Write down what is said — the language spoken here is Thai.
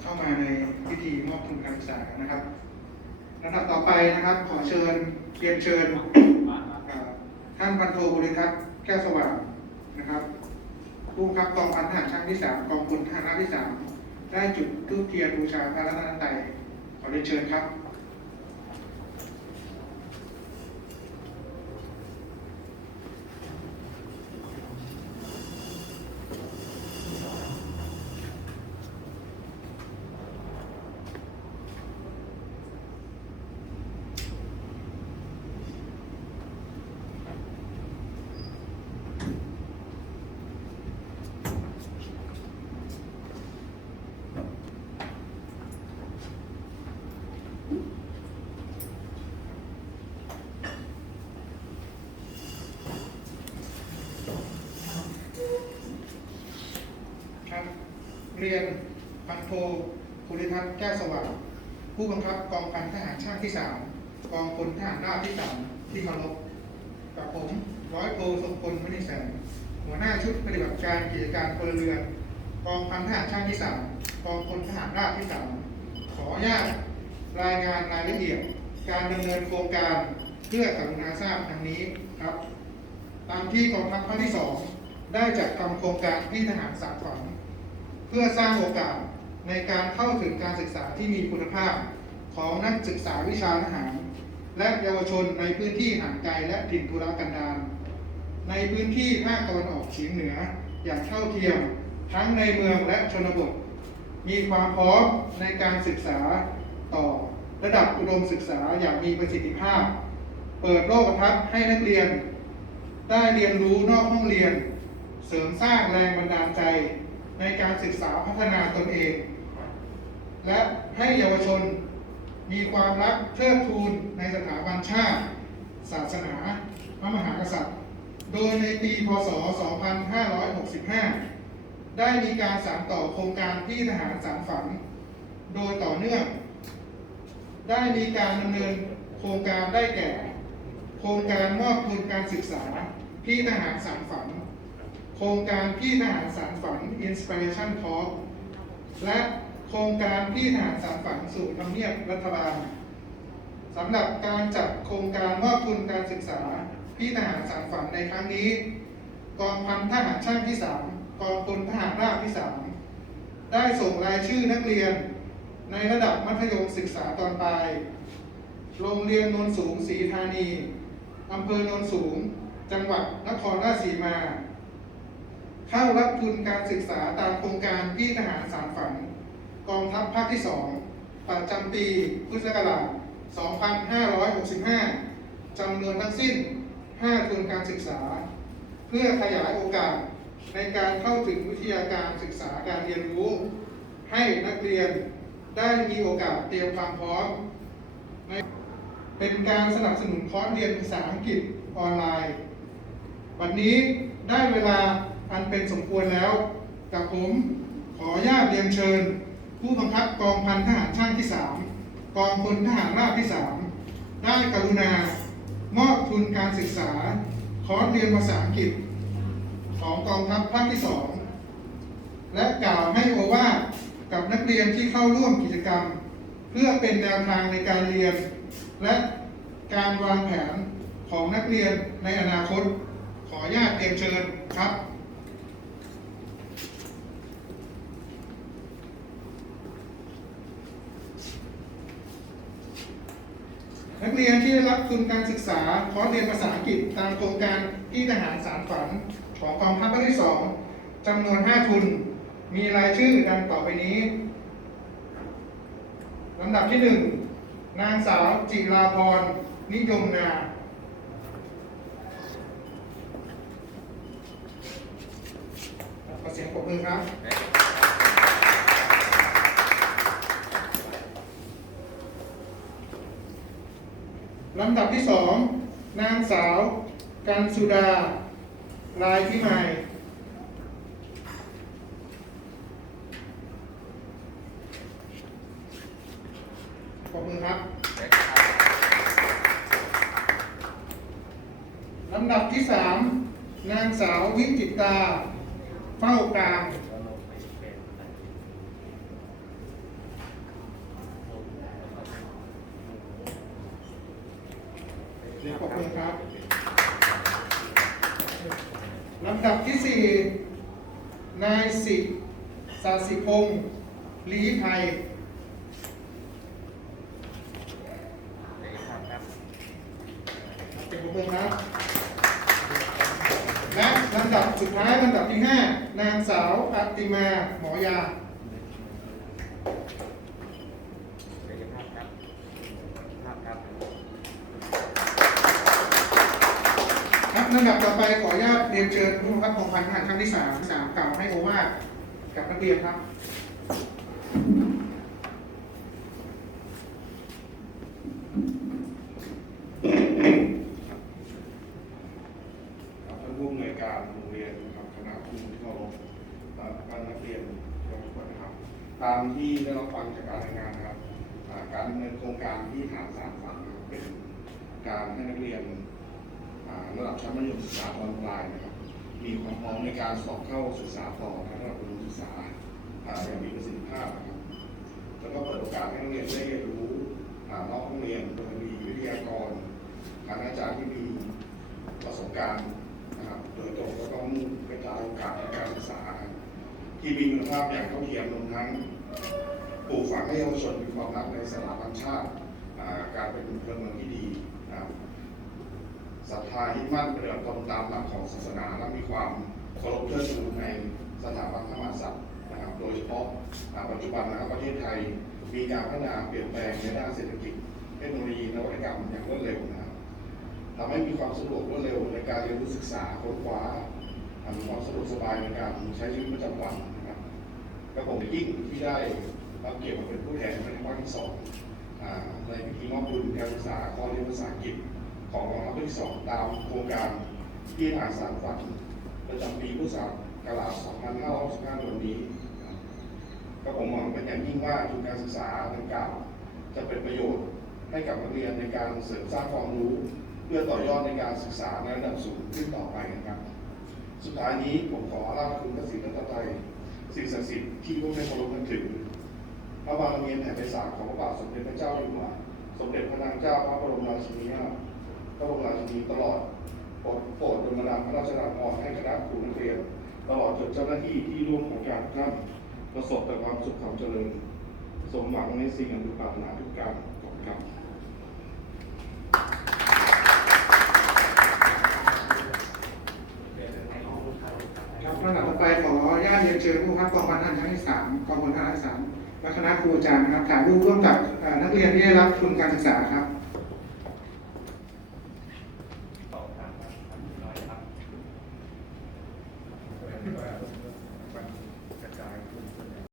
เข้ามาในพิธีมอบทุนการศึกษานะครับลำดับต่อไปนะครับ ขอเชิญเรียนเชิญท่านบรรโทบุริทัศน์แก้วสว่างนะครับผู้ครับกองพันทหารช่างที่สามกองพลทหารที่สามได้จุดธูปเทียนบูชาพระรัตนตรัยขอเรียนเชิญครับ ครับเรียนพันโทภูริทัศน์แก้วสว่างผู้บังคับกองพันทหารช่างที่สามกองพลทหารราบที่สามที่เคารพกับผมร้อยโททรงพลมณีแสงหัวหน้าชุดปฏิบัติการกิจการพลเรือนกองพันทหารช่างที่สามกองพลทหารราบที่สามขออนุญาตรายงานรายละเอียด การดำเนินโครงการเพื่อกรุณาทราบดังนี้ครับ ตามที่กองทัพภาคที่สองได้จัดทำโครงการที่ทหารสามฝัน เพื่อสร้างโอกาสในการเข้าถึงการศึกษาที่มีคุณภาพของนักศึกษาวิชาทหาร และเยาวชนในพื้นที่ห่างไกลและถิ่นทุรกันดารในพื้นที่ภาคตะวันออกเฉียงเหนืออย่างเท่าเทียมทั้งในเมืองและชนบท มีความพร้อมในการศึกษาต่อระดับอุดมศึกษาอย่างมีประสิทธิภาพ เปิดโลกทัศน์ให้นักเรียน ได้เรียนรู้นอกห้องเรียน เสริมสร้างแรงบันดาลใจ ในการศึกษาพัฒนาตนเอง และให้เยาวชนมีความรักเทิดทูนในสถาบันชาติ ศาสนา พระมหากษัตริย์ โดยในปี พศ 2565 ได้มีการสานต่อโครงการที่ทหารสารฝัน โดยต่อเนื่อง ได้มีการดำเนินโครงการได้แก่ โครงการมอบทุนการศึกษาพี่ทหารสารฝัน โครงการพี่ทหารสารฝัน Inspiration Talk และโครงการพี่ทหารสารฝันสู่ทำเนียบรัฐบาลสำหรับการจัดโครงการมอบทุนการศึกษาพี่ทหารสารฝันในครั้งนี้ กองพันทหารช่างที่ 3 กองพลทหารราบที่ 3 ได้ส่งรายชื่อนักเรียน ในระดับมัธยมศึกษาตอนปลาย โรงเรียนโนนสูงศรีธานีอำเภอโนนสูง จังหวัดนครราชสีมา เข้ารับทุนการศึกษาตามโครงการพี่ทหารสารฝันกองทัพภาคที่ 2 ประจำปีพุทธศักราช 2565 จำนวนทั้งสิ้น 5 ทุนการศึกษา เพื่อขยายโอกาสในการเข้าถึงวิทยาการศึกษาการเรียนรู้ ให้นักเรียนได้มีโอกาสเตรียมความพร้อมในเป็นการสนับสนุนคอร์สเรียนภาษาอังกฤษออนไลน์ วันนี้ได้เวลา อันเป็นสมควรแล้วกับผมขอญาตเรียนเชิญ ผู้บังคับกองพันทหารช่างที่ 3 กองพลทหารราบที่ 3 ได้กรุณามอบทุนการศึกษา คอร์สเรียนภาษาอังกฤษ ของกองทัพภาคที่ 2 และกล่าวให้โอวากับนักเรียนที่เข้าร่วมกิจกรรม เพื่อเป็นแนวทางในการเรียน และการวางแผนของนักเรียนในอนาคต ขออนุญาตเรียนเชิญครับ นัก เรียนที่ได้รับทุนการศึกษาคอร์สเรียนภาษาอังกฤษตามโครงการที่ทหารสารฝันของกองทัพภาคที่2จำนวน 5 ทุน มีรายชื่อดังต่อไปนี้ลำดับที่ 1 นางสาวจิราพร นิยมนา ขอเสียงปรบมือครับ ลำดับที่สองนางสาว กันสุดา ลายพิมายขอบคุณครับ ลำดับที่สามนางสาววิจิตา เฝ้ากลาง ข เสียงปรบมือครับ ลำดับที่สี่นายสิทธิ์สาสิพงศ์ลีไทยเป็นปรบมือครับ และลำดับสุดท้ายลำดับที่ห้านางสาวอติมาหมอยา ครับ ลำดับต่อไปขออนุญาตเรียนเชิญผู้บังคับกองพันทหารครั้งที่สามสามกล่าวให้โอวาทกับนักเรียนครับผู้อำนวยการโรงเรียนนะครับคณะครูที่เคารพนักเรียนทุกคนนะครับตามที่ได้รับฟังจากการรายงานนะครับ การดำเนินโครงการที่ฐานสามฝันนะครับเป็นการให้นักเรียน ระดับชั้นมัธยมศึกษาออนไลน์นะครับ มีความพร้อมในการสอบเข้าศึกษาต่อในระดับอุดมศึกษาอย่างมีประสิทธิภาพนะครับ แล้วก็เปิดโอกาสให้นักเรียนได้เรียนรู้นอกห้องเรียนโดยมีวิทยากรคณาจารย์ที่มีประสบการณ์นะครับโดยตรงก็ต้องกระจายโอกาสในการศึกษา ที่มีคุณภาพอย่างเท่าเทียมรวมทั้งปลูกฝังให้เยาวชนมีความรักในสถาบันชาติ การเป็นพลเมืองที่ดีนะครับ ศรัทธายึดมั่นปฏิบัติตนตามหลักของศาสนาและมีความเคารพเทิดทูนในสถาบันพระมหากษัตริย์นะครับ โดยเฉพาะปัจจุบันนะครับประเทศไทยมีการพัฒนาเปลี่ยนแปลงในด้านเศรษฐกิจเทคโนโลยีนวัตกรรมอย่างรวดเร็วนะครับทำให้มีความสะดวกรวดเร็วในการเรียนรู้ศึกษาค้นคว้ามีความสะดวกสบายในการใช้ชีวิตประจำวันนะครับก็ผมยิ่งที่ได้รับเกียรติมาเป็นผู้แทนในภาคที่สองในพิธีมอบทุนการศึกษาข้อเรียนภาษาอังกฤษ ของกองทัพภาคที่สองตามโครงการที่ฐานสารฝันประจำปีพุทธศักราช2565ในวันนี้นะครับก็ผมหวังเป็นอย่างยิ่งว่าทุนการศึกษาดังกล่าวจะเป็นประโยชน์ให้กับนักเรียนในการเสริมสร้างความรู้ เพื่อต่อยอดในการศึกษาในระดับสูงขึ้นต่อไปนะครับ สุดท้ายนี้ผมขออาราธคุณพระศรีรัตนตรัยสิ่งศักดิ์สิทธิ์ที่พวกได้เคารพนับถือพระบารมีแผ่นไพศาของพระบาทสมเด็จพระเจ้าอยู่หัวสมเด็จพระนางเจ้าพระบรมราชินีนาถ พระบรมราชินีตลอดโปรดโปรดดลบันดาลพระราชทานพรให้คณะครูนักเรียนตลอดจนเจ้าหน้าที่ที่ร่วมโครงการทุกท่านประสบแต่ความสุขความเจริญ สมหวังในสิ่งอันดุปรารถนาทุกการขอบคุณครับครับลำดับต่อไปขออนุญาตเรียนเชิญผู้บังคับกองพันทหารครั้งที่สามกองพลทหารที่สามและคณะครูอาจารย์นะครับถ่ายรูปร่วมกับนักเรียนที่ได้รับทุนการศึกษาครับ